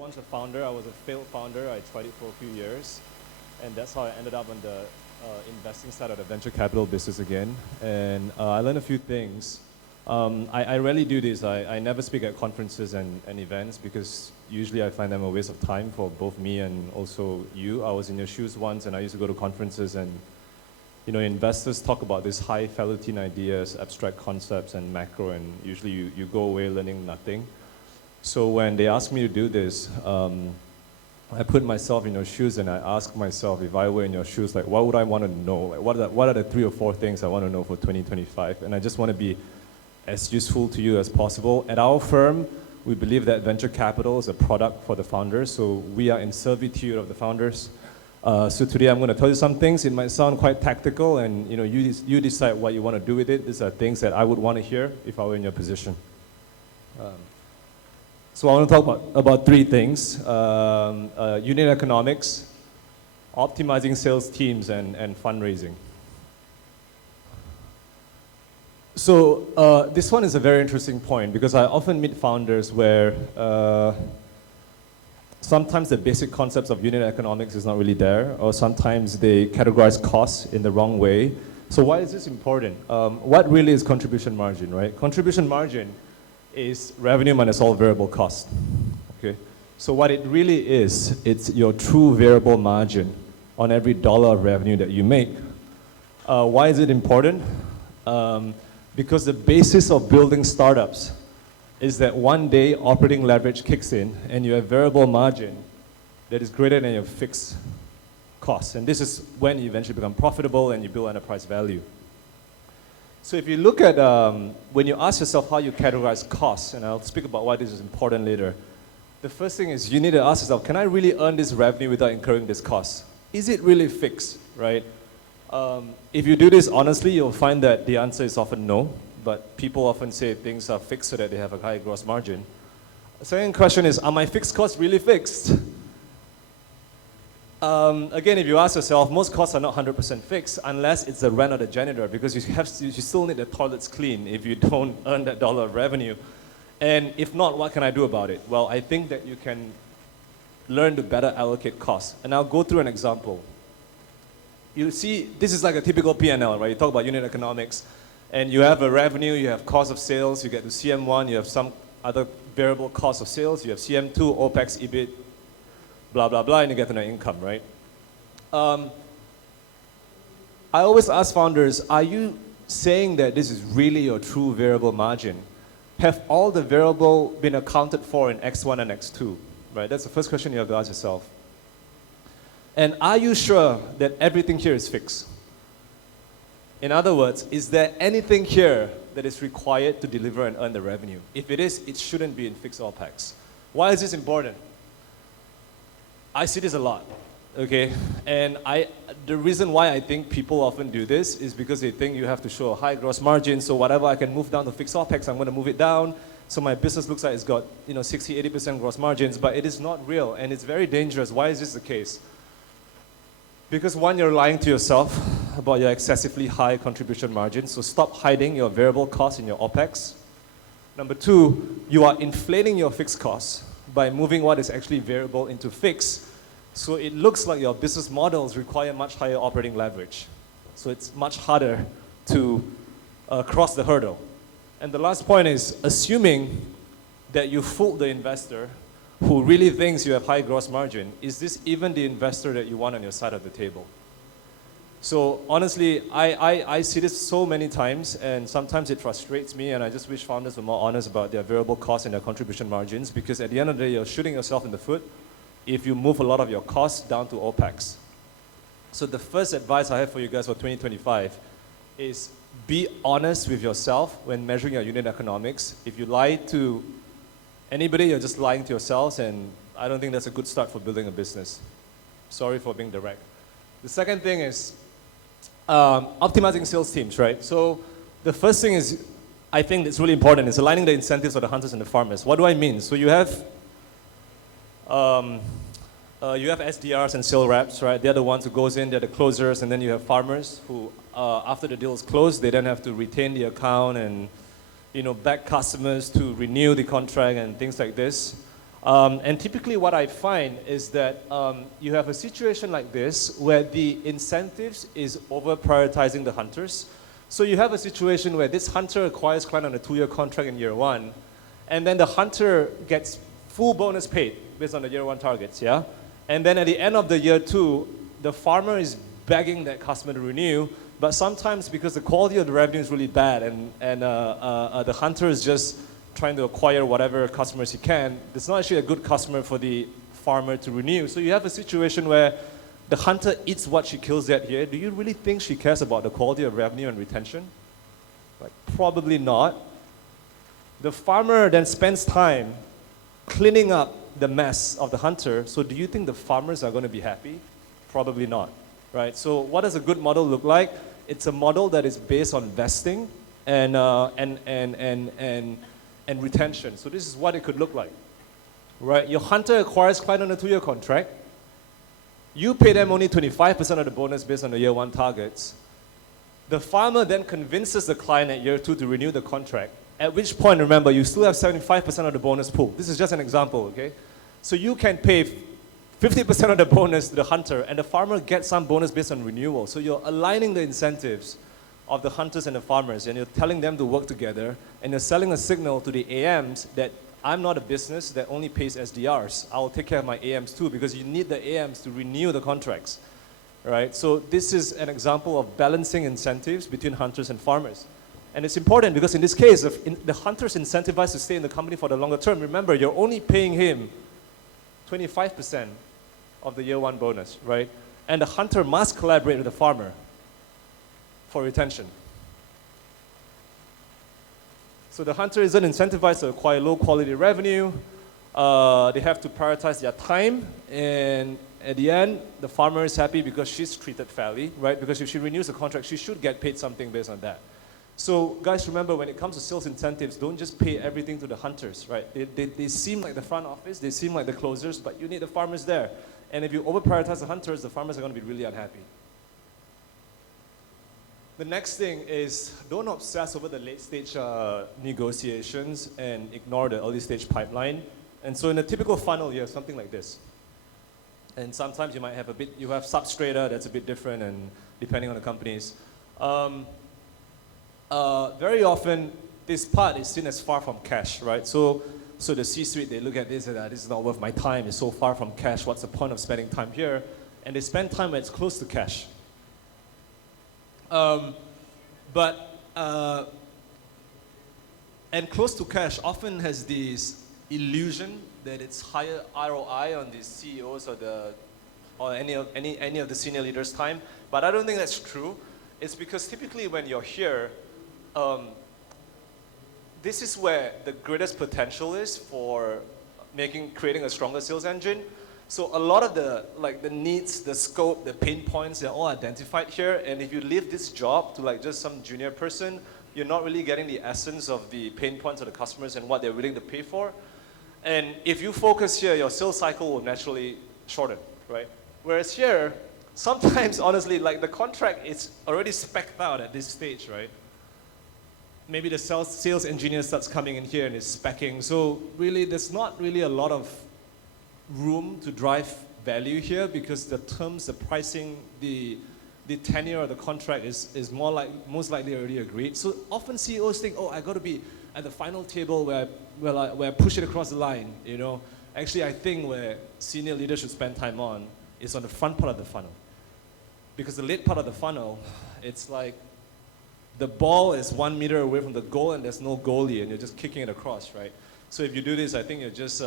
once a founder. I was a failed founder. I tried it for a few years, and that's how I ended up on the investing side of the venture capital business again. And I learned a few things. I rarely do this. I never speak at conferences and events because usually I find them a waste of time for both me and also you. I was in your shoes once, and I used to go to conferences, and investors talk about these high fidelity ideas, abstract concepts, and macro, and usually you go away learning nothing. So when they asked me to do this, I put myself in your shoes and I asked myself, if I were in your shoes, like, what would I want to know? Like, what are the 3 or 4 things I want to know for 2025? And I just want to be as useful to you as possible. At our firm, we believe that venture capital is a product for the founders, so we are in servitude of the founders. So today I'm going to tell you some things. It might sound quite tactical, and you decide what you want to do with it. These are things that I would want to hear if I were in your position. So I want to talk about 3 things: unit economics, optimizing sales teams, and fundraising. So this one is a very interesting point because I often meet founders where sometimes the basic concepts of unit economics is not really there, or sometimes they categorize costs in the wrong way. So why is this important? What really is contribution margin, right? Contribution margin is revenue minus all variable cost. Okay. So what it really is, it's your true variable margin on every dollar of revenue that you make. Why is it important? Because the basis of building startups is that one day operating leverage kicks in and you have variable margin that is greater than your fixed costs. And this is when you eventually become profitable and you build enterprise value. So if you look at, when you ask yourself how you categorize costs, and I'll speak about why this is important later, the first thing is you need to ask yourself, can I really earn this revenue without incurring this cost? Is it really fixed, right? If you do this honestly, you'll find that the answer is often no, but people often say things are fixed so that they have a high gross margin. The second question is, are my fixed costs really fixed? Again, if you ask yourself, most costs are not 100% fixed unless it's the rent of the janitor, because you still need the toilets clean if you don't earn that dollar of revenue. And if not, what can I do about it? Well, I think that you can learn to better allocate costs. And I'll go through an example. You see, this is like a typical P&L, right? You talk about unit economics, and you have a revenue, you have cost of sales, you get to CM1, you have some other variable cost of sales, you have CM2, OPEX, EBIT, blah, blah, blah, and you get to net income, right? I always ask founders, are you saying that this is really your true variable margin? Have all the variable been accounted for in X1 and X2, right? That's the first question you have to ask yourself. And are you sure that everything here is fixed? In other words, is there anything here that is required to deliver and earn the revenue? If it is, it shouldn't be in fixed OPEX. Why is this important? I see this a lot, okay? And the reason why I think people often do this is because they think you have to show a high gross margin, so whatever I can move down to fixed OPEX, I'm going to move it down. So my business looks like it's got 60, 80% gross margins, but it is not real, and it's very dangerous. Why is this the case? Because one, you're lying to yourself about your excessively high contribution margin, so stop hiding your variable costs in your OPEX. Number 2, you are inflating your fixed costs by moving what is actually variable into fixed, so it looks like your business models require much higher operating leverage. So it's much harder to cross the hurdle. And the last point is assuming that you fooled the investor who really thinks you have high gross margin. Is this even the investor that you want on your side of the table? So honestly, I see this so many times, and sometimes it frustrates me, and I just wish founders were more honest about their variable costs and their contribution margins, because at the end of the day, you're shooting yourself in the foot if you move a lot of your costs down to OPEX. So the first advice I have for you guys for 2025 is be honest with yourself when measuring your unit economics. If you lie to anybody, you're just lying to yourselves, and I don't think that's a good start for building a business. Sorry for being direct. The second thing is optimizing sales teams, right? So the first thing is, I think that's really important, is aligning the incentives of the hunters and the farmers. What do I mean? So you have SDRs and sales reps, right? They're the ones who goes in, they're the closers, and then you have farmers who, after the deal is closed, they then have to retain the account and back customers to renew the contract and things like this. And typically what I find is that you have a situation like this where the incentives is over prioritizing the hunters. So you have a situation where this hunter acquires client on a 2-year contract in year 1, and then the hunter gets full bonus paid based on the year 1 targets, yeah? And then at the end of the year 2, the farmer is begging that customer to renew, but sometimes because the quality of the revenue is really bad and the hunter is just trying to acquire whatever customers he can, it's not actually a good customer for the farmer to renew. So you have a situation where the hunter eats what she kills that year. Do you really think she cares about the quality of revenue and retention? Like, probably not. The farmer then spends time cleaning up the mess of the hunter. So do you think the farmers are going to be happy? Probably not, right? So what does a good model look like? It's a model that is based on vesting and retention. So this is what it could look like, right? Your hunter acquires client on a 2-year contract. You pay them only 25% of the bonus based on the year 1 targets. The farmer then convinces the client at year 2 to renew the contract, at which point, remember, you still have 75% of the bonus pool. This is just an example, okay? So you can pay 50% of the bonus to the hunter, and the farmer gets some bonus based on renewal. So you're aligning the incentives of the hunters and the farmers, and you're telling them to work together, and you're selling a signal to the AMs that I'm not a business that only pays SDRs. I'll take care of my AMs too, because you need the AMs to renew the contracts, right? So this is an example of balancing incentives between hunters and farmers. And it's important because in this case, if the hunter's incentivized to stay in the company for the longer term, remember, you're only paying him 25% of the year 1 bonus, right? And the hunter must collaborate with the farmer for retention. So the hunter isn't incentivized to acquire low quality revenue. They have to prioritize their time, and at the end, the farmer is happy because she's treated fairly, right? Because if she renews the contract, she should get paid something based on that. So guys, remember, when it comes to sales incentives, don't just pay everything to the hunters, right? They seem like the front office, they seem like the closers, but you need the farmers there. And if you over prioritize the hunters, the farmers are going to be really unhappy. The next thing is, don't obsess over the late stage negotiations and ignore the early stage pipeline. And so in a typical funnel, you have something like this. And sometimes you might have you have substrata that's a bit different, and depending on the companies. Very often, this part is seen as far from cash, right? So the C-suite, they look at this and this is not worth my time, it's so far from cash, what's the point of spending time here? And they spend time where it's close to cash. And close to cash often has this illusion that it's higher ROI on the CEOs or any of the senior leaders' time, but I don't think that's true. It's because typically when you're here, this is where the greatest potential is for creating a stronger sales engine. So a lot of the needs, the scope, the pain points, they're all identified here. And if you leave this job to just some junior person, you're not really getting the essence of the pain points of the customers and what they're willing to pay for. And if you focus here, your sales cycle will naturally shorten, right? Whereas here, sometimes, honestly, the contract is already spec'd out at this stage, right? Maybe the sales engineer starts coming in here and is speccing. So really, there's not really a lot of room to drive value here because the terms, the pricing, the tenure of the contract is most likely already agreed. So often CEOs think, I got to be at the final table where I push it across the line, you know. Actually, I think where senior leaders should spend time on is on the front part of the funnel. Because the late part of the funnel, it's like the ball is 1 meter away from the goal and there's no goalie and you're just kicking it across, right? So if you do this, I think you're just,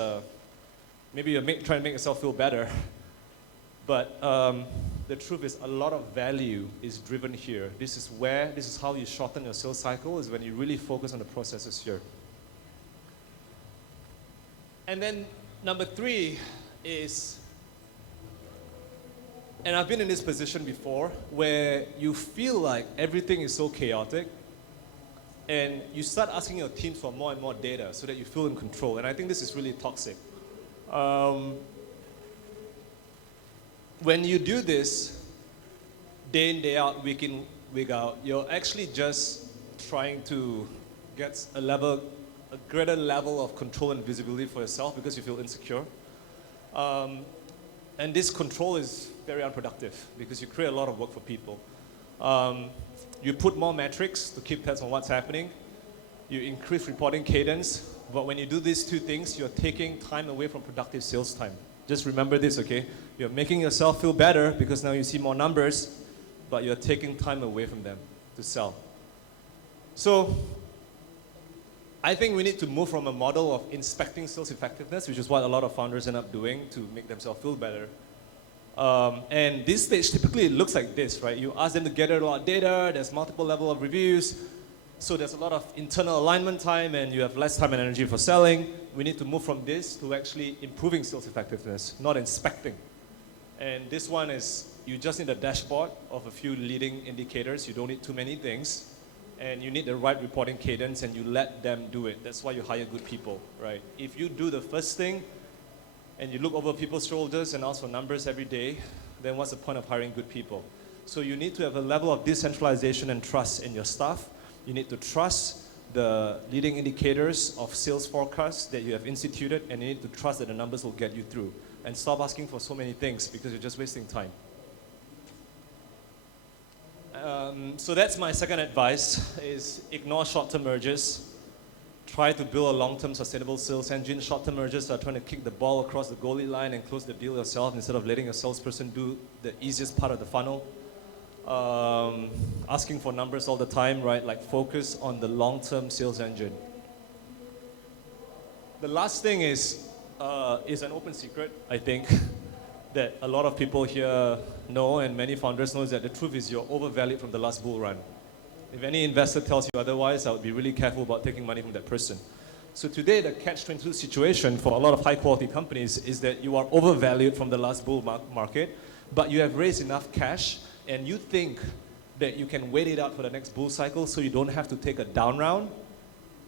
maybe you're trying to make yourself feel better. But the truth is a lot of value is driven here. This is how you shorten your sales cycle, is when you really focus on the processes here. And then number 3 is, and I've been in this position before, where you feel like everything is so chaotic, and you start asking your teams for more and more data so that you feel in control. And I think this is really toxic. When you do this, day in, day out, week in, week out, you're actually just trying to get a a greater level of control and visibility for yourself because you feel insecure. And this control is very unproductive because you create a lot of work for people. You put more metrics to keep tabs on what's happening. You increase reporting cadence. But when you do these two things, you're taking time away from productive sales time. Just remember this, okay? You're making yourself feel better because now you see more numbers, but you're taking time away from them to sell. So I think we need to move from a model of inspecting sales effectiveness, which is what a lot of founders end up doing to make themselves feel better. And this stage typically looks like this, right? You ask them to gather a lot of data, there's multiple level of reviews, so there's a lot of internal alignment time and you have less time and energy for selling. We need to move from this to actually improving sales effectiveness, not inspecting. And this one is, you just need a dashboard of a few leading indicators. You don't need too many things. And you need the right reporting cadence and you let them do it. That's why you hire good people, right? If you do the first thing and you look over people's shoulders and ask for numbers every day, then what's the point of hiring good people? So you need to have a level of decentralization and trust in your staff. You need to trust the leading indicators of sales forecasts that you have instituted, and you need to trust that the numbers will get you through. And stop asking for so many things because you're just wasting time. So that's my second advice, is ignore short-term mergers. Try to build a long-term sustainable sales engine. Short-term mergers are trying to kick the ball across the goalie line and close the deal yourself instead of letting a salesperson do the easiest part of the funnel. Asking for numbers all the time, right? Like, focus on the long-term sales engine. The last thing is an open secret, I think, that a lot of people here know and many founders know, is that the truth is you're overvalued from the last bull run. If any investor tells you otherwise, I would be really careful about taking money from that person. So today, the catch-22 situation for a lot of high-quality companies is that you are overvalued from the last bull market, but you have raised enough cash and you think that you can wait it out for the next bull cycle so you don't have to take a down round,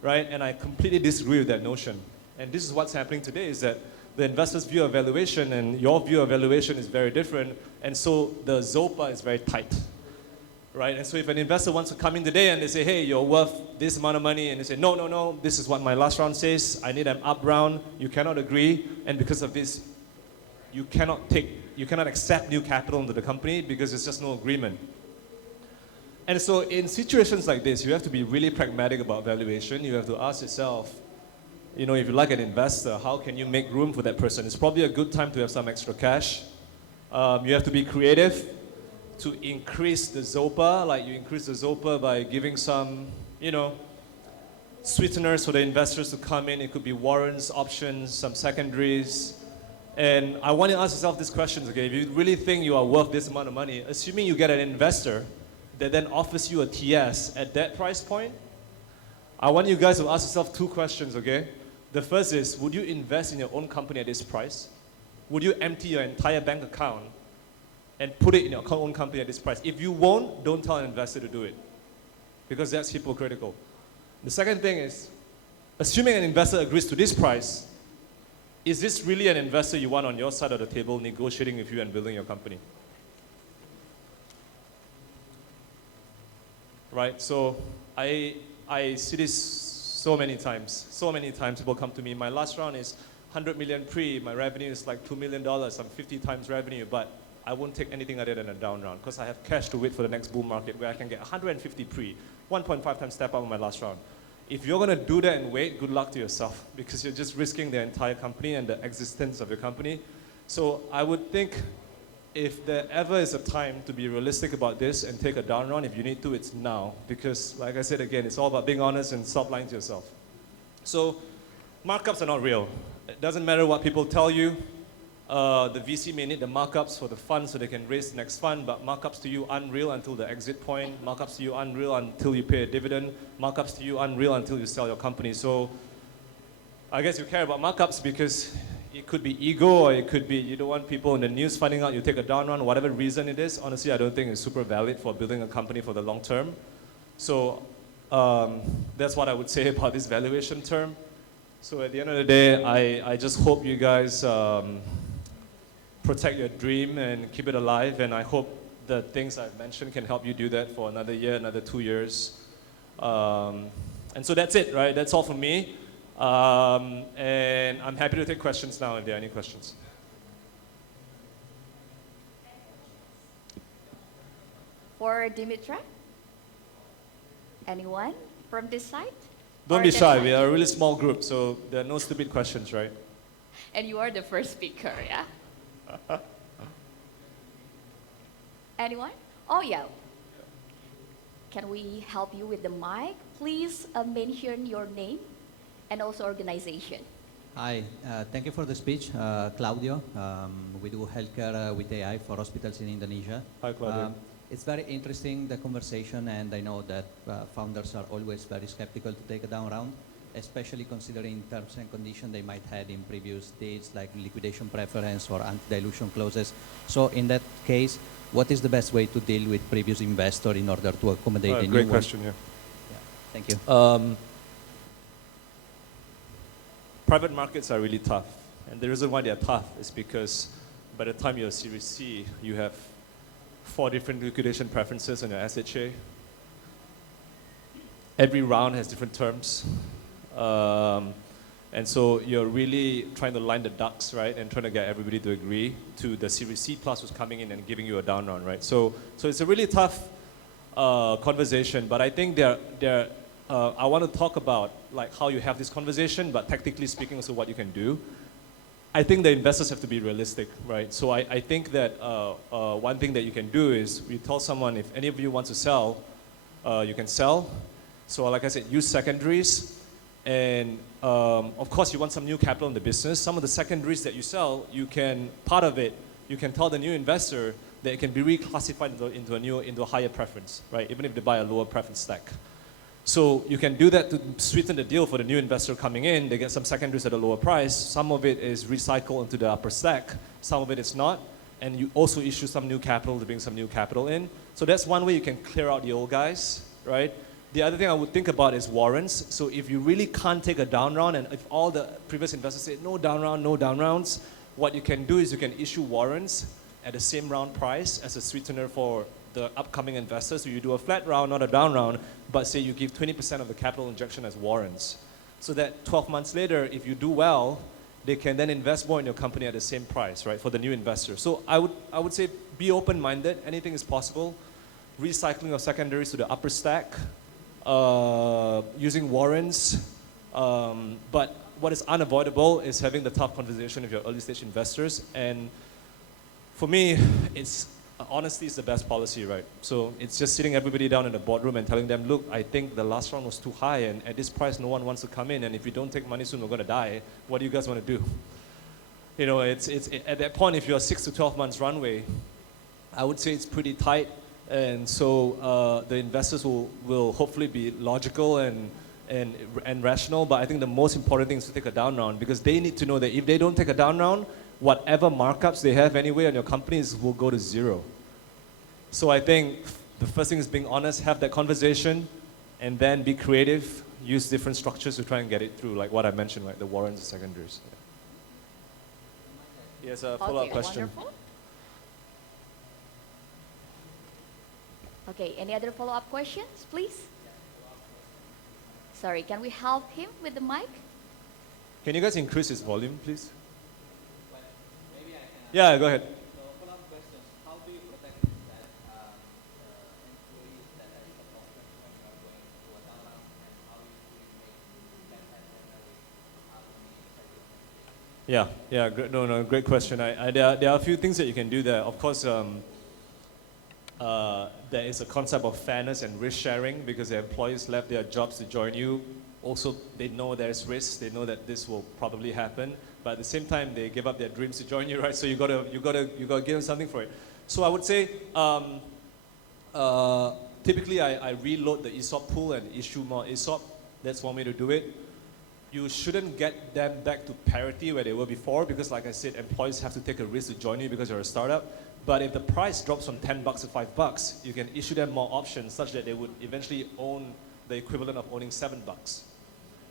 right? And I completely disagree with that notion. And this is what's happening today, is that the investor's view of valuation and your view of valuation is very different, and so the ZOPA is very tight, right? And so if an investor wants to come in today and they say, hey, you're worth this amount of money, and they say, no, this is what my last round says, I need an up round, you cannot agree, and because of this, you cannot accept new capital into the company because there's just no agreement. And so in situations like this, you have to be really pragmatic about valuation. You have to ask yourself, if you like an investor, how can you make room for that person? It's probably a good time to have some extra cash. You have to be creative to increase the ZOPA. Like, you increase the ZOPA by giving some, sweeteners for the investors to come in. It could be warrants, options, some secondaries. And I want to ask yourself these questions, okay? If you really think you are worth this amount of money, assuming you get an investor that then offers you a TS at that price point, I want you guys to ask yourself two questions, okay? The first is, would you invest in your own company at this price? Would you empty your entire bank account and put it in your own company at this price? If you won't, don't tell an investor to do it, because that's hypocritical. The second thing is, assuming an investor agrees to this price, is this really an investor you want on your side of the table negotiating with you and building your company? Right, so I see this so many times people come to me. My last round is 100 million pre, my revenue is like $2 million, I'm 50 times revenue, but I won't take anything other than a down round because I have cash to wait for the next bull market where I can get 150 pre, 1.5 times step up on my last round. If you're going to do that and wait, good luck to yourself, because you're just risking the entire company and the existence of your company. So I would think, if there ever is a time to be realistic about this and take a down round, if you need to, it's now. Because, like I said again, it's all about being honest and stop lying to yourself. So markups are not real. It doesn't matter what people tell you. The VC may need the markups for the fund so they can raise the next fund, but markups to you unreal until the exit point, markups to you unreal until you pay a dividend, markups to you unreal until you sell your company. So I guess you care about markups because it could be ego, or it could be you don't want people in the news finding out you take a down round, whatever reason it is. Honestly, I don't think it's super valid for building a company for the long term. So that's what I would say about this valuation term. So at the end of the day, I just hope you guys protect your dream and keep it alive, and I hope the things I've mentioned can help you do that for another year, another 2 years. And so that's it, right? That's all from me. And I'm happy to take questions now if there are any questions. For Dimitra? Anyone from this side? Don't Or be that shy, side? we are a really small group, so there are no stupid questions, right? And you are the first speaker, yeah? Anyone? Oh, yeah. Can we help you with the mic? Please mention your name and also organization. Hi, thank you for the speech, Claudio. We do healthcare with AI for hospitals in Indonesia. Hi, Claudio. It's very interesting, the conversation, and I know that founders are always very skeptical to take a down round, especially considering terms and conditions they might had in previous dates, like liquidation preference or anti-dilution clauses. So in that case, what is the best way to deal with previous investor in order to accommodate a new one? Great question, yeah. Thank you. Private markets are really tough. And the reason why they are tough is because by the time you're Series C, you have 4 different liquidation preferences on your SHA. Every round has different terms. And so you're really trying to line the ducks, right? And trying to get everybody to agree to the Series C plus who's coming in and giving you a down round, right? So it's a really tough conversation, but I think I want to talk about like how you have this conversation, but technically speaking also what you can do. I think the investors have to be realistic, right? So I think that one thing that you can do is you tell someone if any of you want to sell, you can sell. So like I said, use secondaries. And of course you want some new capital in the business. Some of the secondaries that you sell, part of it, you can tell the new investor that it can be reclassified into a higher preference, right? Even if they buy a lower preference stack. So you can do that to sweeten the deal for the new investor coming in. They get some secondaries at a lower price. Some of it is recycled into the upper stack. Some of it is not. And you also issue some new capital to bring some new capital in. So that's one way you can clear out the old guys, right? The other thing I would think about is warrants. So if you really can't take a down round, and if all the previous investors say no down round, no down rounds, what you can do is you can issue warrants at the same round price as a sweetener for the upcoming investors. So you do a flat round, not a down round, but say you give 20% of the capital injection as warrants. So that 12 months later, if you do well, they can then invest more in your company at the same price, right, for the new investor. So I would say be open-minded. Anything is possible. Recycling of secondaries to the upper stack, using warrants. But what is unavoidable is having the tough conversation with your early stage investors. And for me, honesty is the best policy, right? So it's just sitting everybody down in the boardroom and telling them, look, I think the last round was too high, and at this price, no one wants to come in, and if we don't take money soon, we're going to die. What do you guys want to do? You know, it's at that point, if you're 6 to 12 months runway, I would say it's pretty tight, and so the investors will hopefully be logical and rational, but I think the most important thing is to take a down round, because they need to know that if they don't take a down round, whatever markups they have anyway on your companies will go to zero. So I think the first thing is being honest, have that conversation, and then be creative, use different structures to try and get it through, like what I mentioned, like the warrants and secondaries. Yeah. Yes, a follow-up question. Wonderful. Okay, any other follow-up questions, please? Sorry, can we help him with the mic? Can you guys increase his volume, please? Yeah, go ahead. So follow-up questions. How do you protect that employees that are in the prospect when you are going to a down round, and how you make that happen? Yeah, great question. There are a few things that you can do there. Of course, there is a concept of fairness and risk sharing, because the employees left their jobs to join you. Also, they know there's risk. They know that this will probably happen. But at the same time, they give up their dreams to join you, right? So you gotta give them something for it. So I would say, typically I reload the ESOP pool and issue more ESOP. That's one way to do it. You shouldn't get them back to parity where they were before, because like I said, employees have to take a risk to join you because you're a startup. But if the price drops from $10 to $5, you can issue them more options such that they would eventually own the equivalent of owning $7.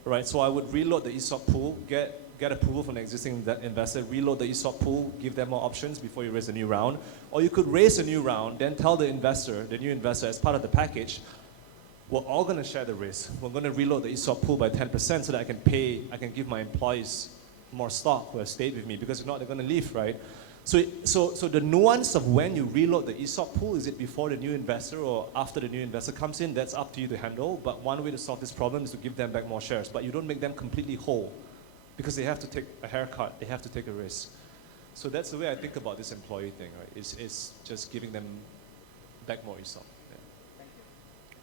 Right? So I would reload the ESOP pool, get approval from the existing investor, reload the ESOP pool, give them more options before you raise a new round. Or you could raise a new round, then tell the new investor as part of the package, we're all going to share the risk. We're going to reload the ESOP pool by 10% so that I can give my employees more stock who have stayed with me, because if not, they're going to leave, right? So the nuance of when you reload the ESOP pool, is it before the new investor or after the new investor comes in? That's up to you to handle. But one way to solve this problem is to give them back more shares. But you don't make them completely whole, because they have to take a haircut, they have to take a risk. So that's the way I think about this employee thing, right? It's just giving them back more ESOP.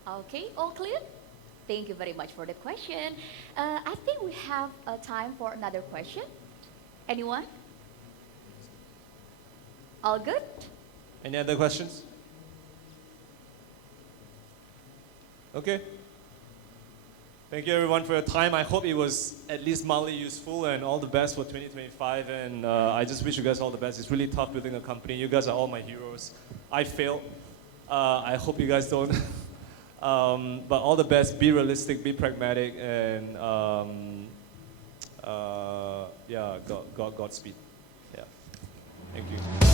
Yeah. Okay, all clear? Thank you very much for the question. I think we have time for another question. Anyone? All good? Any other questions? Okay. Thank you everyone for your time. I hope it was at least mildly useful, and all the best for 2025. And I just wish you guys all the best. It's really tough building a company. You guys are all my heroes. I failed. I hope you guys don't. But all the best. Be realistic, be pragmatic, and yeah, Godspeed. Yeah. Thank you.